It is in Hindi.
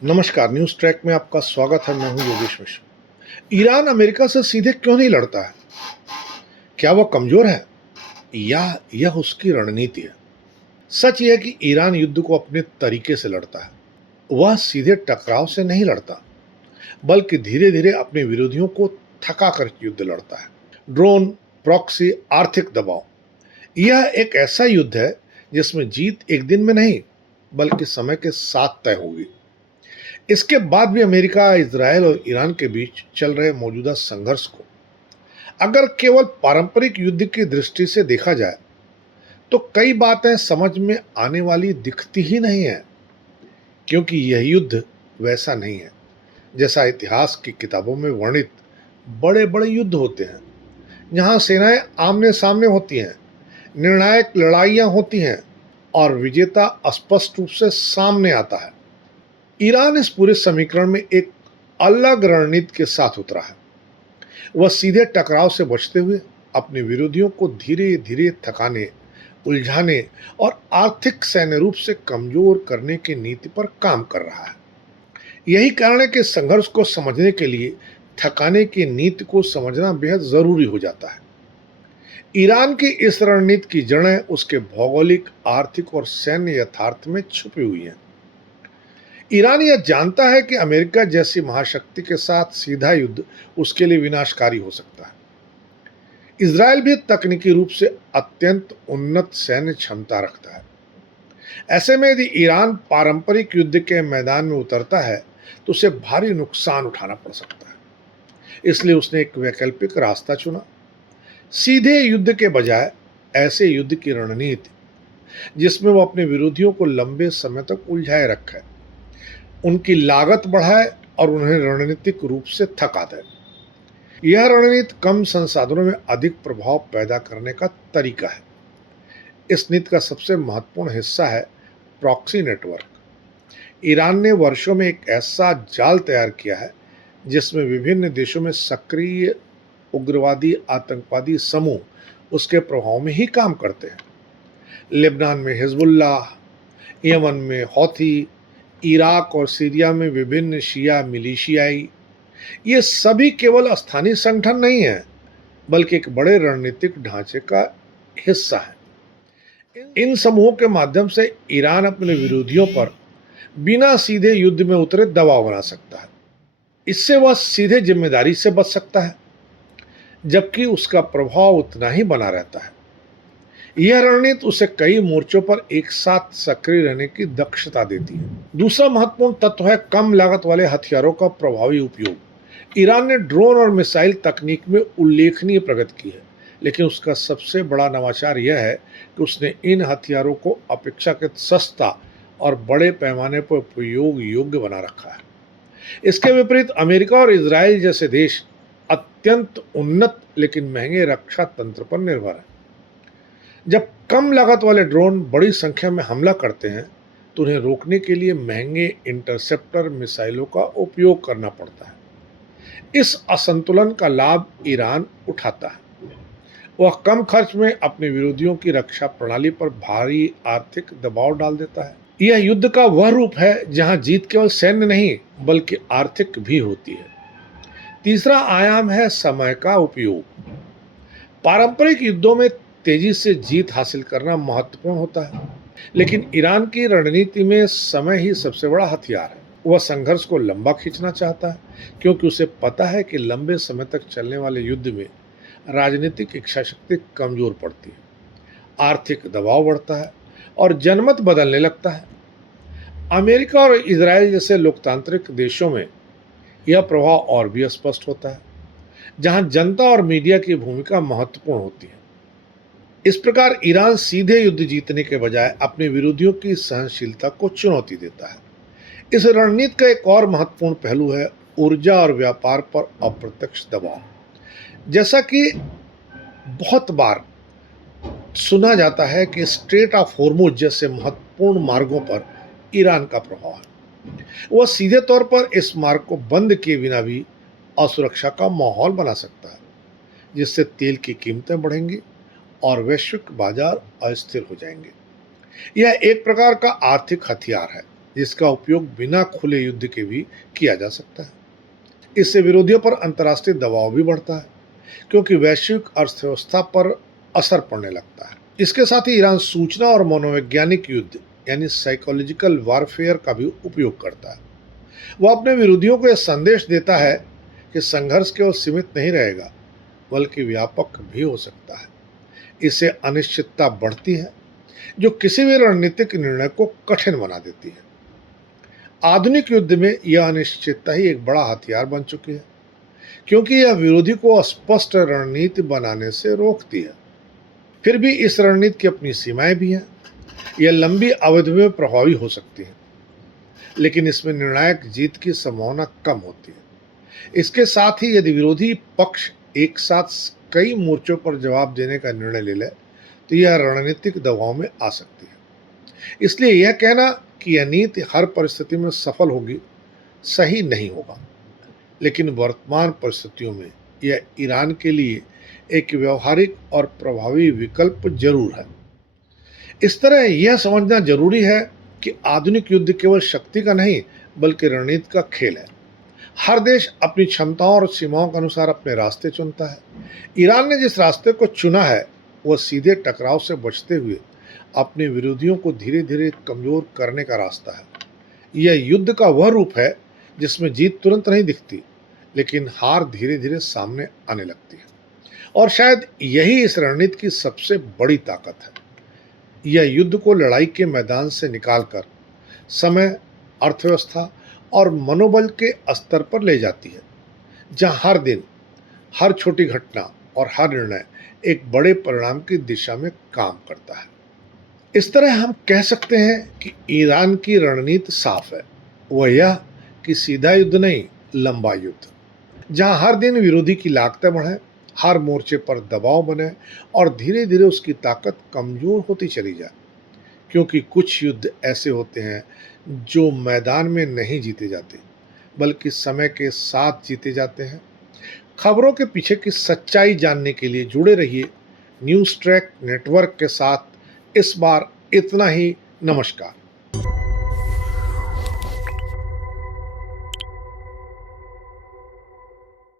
नमस्कार, न्यूज़ ट्रैक में आपका स्वागत है। मैं हूं योगेश मिश्र। ईरान अमेरिका से सीधे क्यों नहीं लड़ता है? क्या वह कमजोर है या यह उसकी रणनीति है? सच यह है कि ईरान युद्ध को अपने तरीके से लड़ता है। वह सीधे टकराव से नहीं लड़ता, बल्कि धीरे धीरे अपने विरोधियों को थका कर युद्ध लड़ता है। ड्रोन, प्रॉक्सी, आर्थिक दबाव, यह एक ऐसा युद्ध है जिसमें जीत एक दिन में नहीं, बल्कि समय के साथ तय होगी। इसके बाद भी अमेरिका, इजरायल और ईरान के बीच चल रहे मौजूदा संघर्ष को अगर केवल पारंपरिक युद्ध की दृष्टि से देखा जाए तो कई बातें समझ में आने वाली दिखती ही नहीं है, क्योंकि यह युद्ध वैसा नहीं है जैसा इतिहास की किताबों में वर्णित बड़े बड़े युद्ध होते हैं, जहां सेनाएं आमने सामने होती हैं, निर्णायक लड़ाइयां होती हैं और विजेता स्पष्ट रूप से सामने आता है। ईरान इस पूरे समीकरण में एक अलग रणनीति के साथ उतरा है। वह सीधे टकराव से बचते हुए अपने विरोधियों को धीरे धीरे थकाने, उलझाने और आर्थिक सैन्य रूप से कमजोर करने की नीति पर काम कर रहा है। यही कारण है कि संघर्ष को समझने के लिए थकाने की नीति को समझना बेहद जरूरी हो जाता है। ईरान की इस रणनीति की जड़ें उसके भौगोलिक, आर्थिक और सैन्य यथार्थ में छुपी हुई हैं। ईरान यह जानता है कि अमेरिका जैसी महाशक्ति के साथ सीधा युद्ध उसके लिए विनाशकारी हो सकता है। इजरायल भी तकनीकी रूप से अत्यंत उन्नत सैन्य क्षमता रखता है। ऐसे में यदि ईरान पारंपरिक युद्ध के मैदान में उतरता है तो उसे भारी नुकसान उठाना पड़ सकता है। इसलिए उसने एक वैकल्पिक रास्ता चुना, सीधे युद्ध के बजाय ऐसे युद्ध की रणनीति जिसमें वो अपने विरोधियों को लंबे समय तक उलझाए रखे, उनकी लागत बढ़ाए और उन्हें रणनीतिक रूप से थका दे। यह रणनीति कम संसाधनों में अधिक प्रभाव पैदा करने का तरीका है। इस नीति का सबसे महत्वपूर्ण हिस्सा है प्रॉक्सी नेटवर्क। ईरान ने वर्षों में एक ऐसा जाल तैयार किया है जिसमें विभिन्न देशों में सक्रिय उग्रवादी आतंकवादी समूह उसके प्रभाव में ही काम करते हैं। लेबनान में हिजबुल्लाह, यमन में हौथी, इराक और सीरिया में विभिन्न शिया मिलिशियाई, ये सभी केवल स्थानीय संगठन नहीं है, बल्कि एक बड़े रणनीतिक ढांचे का हिस्सा है। इन समूहों के माध्यम से ईरान अपने विरोधियों पर बिना सीधे युद्ध में उतरे दबाव बना सकता है। इससे वह सीधे जिम्मेदारी से बच सकता है, जबकि उसका प्रभाव उतना ही बना रहता है। यह रणनीति उसे कई मोर्चों पर एक साथ सक्रिय रहने की दक्षता देती है। दूसरा महत्वपूर्ण तत्व है कम लागत वाले हथियारों का प्रभावी उपयोग। ईरान ने ड्रोन और मिसाइल तकनीक में उल्लेखनीय प्रगति की है, लेकिन उसका सबसे बड़ा नवाचार यह है कि उसने इन हथियारों को अपेक्षाकृत सस्ता और बड़े पैमाने पर उपयोग योग्य बना रखा है। इसके विपरीत अमेरिका और इजराइल जैसे देश अत्यंत उन्नत लेकिन महंगे रक्षा तंत्र पर निर्भर है। जब कम लागत वाले ड्रोन बड़ी संख्या में हमला करते हैं तो उन्हें रोकने के लिए महंगे इंटरसेप्टर मिसाइलों का उपयोग करना पड़ता है। इस असंतुलन का लाभ ईरान उठाता है। वह कम खर्च में अपने विरोधियों की रक्षा प्रणाली पर भारी आर्थिक दबाव डाल देता है। यह युद्ध का वह रूप है जहां जीत केवल सैन्य नहीं बल्कि आर्थिक भी होती है। तीसरा आयाम है समय का उपयोग। पारंपरिक युद्धों में तेजी से जीत हासिल करना महत्वपूर्ण होता है, लेकिन ईरान की रणनीति में समय ही सबसे बड़ा हथियार है। वह संघर्ष को लंबा खींचना चाहता है, क्योंकि उसे पता है कि लंबे समय तक चलने वाले युद्ध में राजनीतिक इच्छा शक्ति कमजोर पड़ती है, आर्थिक दबाव बढ़ता है और जनमत बदलने लगता है। अमेरिका और इजराइल जैसे लोकतांत्रिक देशों में यह प्रभाव और भी स्पष्ट होता है, जहां जनता और मीडिया की भूमिका महत्वपूर्ण होती है। इस प्रकार ईरान सीधे युद्ध जीतने के बजाय अपने विरोधियों की सहनशीलता को चुनौती देता है। इस रणनीति का एक और महत्वपूर्ण पहलू है ऊर्जा और व्यापार पर अप्रत्यक्ष दबाव। जैसा कि बहुत बार सुना जाता है कि स्ट्रेट ऑफ हॉर्मुज जैसे महत्वपूर्ण मार्गों पर ईरान का प्रभाव है। वह सीधे तौर पर इस मार्ग को बंद किए बिना भी असुरक्षा का माहौल बना सकता है, जिससे तेल की कीमतें बढ़ेंगी और वैश्विक बाजार अस्थिर हो जाएंगे। यह एक प्रकार का आर्थिक हथियार है जिसका उपयोग बिना खुले युद्ध के भी किया जा सकता है। इससे विरोधियों पर अंतर्राष्ट्रीय दबाव भी बढ़ता है, क्योंकि वैश्विक अर्थव्यवस्था पर असर पड़ने लगता है। इसके साथ ही ईरान सूचना और मनोवैज्ञानिक युद्ध यानी साइकोलॉजिकल वारफेयर का भी उपयोग करता है। वह अपने विरोधियों को यह संदेश देता है कि संघर्ष केवल सीमित नहीं रहेगा, बल्कि व्यापक भी हो सकता है। इससे अनिश्चितता बढ़ती है, जो किसी भी रणनीतिक निर्णय को कठिन बना देती है। आधुनिक युद्ध में यह अनिश्चितता ही एक बड़ा हथियार बन चुकी है, क्योंकि यह विरोधी को स्पष्ट रणनीति बनाने से रोकती है। फिर भी इस रणनीति की अपनी सीमाएं भी हैं। यह लंबी अवधि में प्रभावी हो सकती है, लेकिन इसमें निर्णायक जीत की संभावना कम होती है। इसके साथ ही यदि विरोधी पक्ष एक साथ कई मोर्चों पर जवाब देने का निर्णय ले ले, तो यह रणनीतिक दबाव में आ सकती है। इसलिए यह कहना कि यह नीति हर परिस्थिति में सफल होगी सही नहीं होगा, लेकिन वर्तमान परिस्थितियों में यह ईरान के लिए एक व्यवहारिक और प्रभावी विकल्प जरूर है। इस तरह यह समझना जरूरी है कि आधुनिक युद्ध केवल शक्ति का नहीं, बल्कि रणनीति का खेल है। हर देश अपनी क्षमताओं और सीमाओं के अनुसार अपने रास्ते चुनता है। ईरान ने जिस रास्ते को चुना है, वह सीधे टकराव से बचते हुए अपने विरोधियों को धीरे धीरे कमजोर करने का रास्ता है। यह युद्ध का वह रूप है जिसमें जीत तुरंत नहीं दिखती, लेकिन हार धीरे धीरे सामने आने लगती है। और शायद यही इस रणनीति की सबसे बड़ी ताकत है। यह युद्ध को लड़ाई के मैदान से निकालकर समय, अर्थव्यवस्था और मनोबल के स्तर पर ले जाती है, जहां हर दिन, हर छोटी घटना और हर निर्णय एक बड़े परिणाम की दिशा में काम करता है। इस तरह हम कह सकते हैं कि ईरान की रणनीति साफ है। वह यह कि सीधा युद्ध नहीं, लंबा युद्ध, जहां हर दिन विरोधी की लागतें बढ़े, हर मोर्चे पर दबाव बने और धीरे धीरे उसकी ताकत कमजोर होती चली जाए। क्योंकि कुछ युद्ध ऐसे होते हैं जो मैदान में नहीं जीते जाते, बल्कि समय के साथ जीते जाते हैं। खबरों के पीछे की सच्चाई जानने के लिए जुड़े रहिए न्यूज़ ट्रैक नेटवर्क के साथ। इस बार इतना ही। नमस्कार।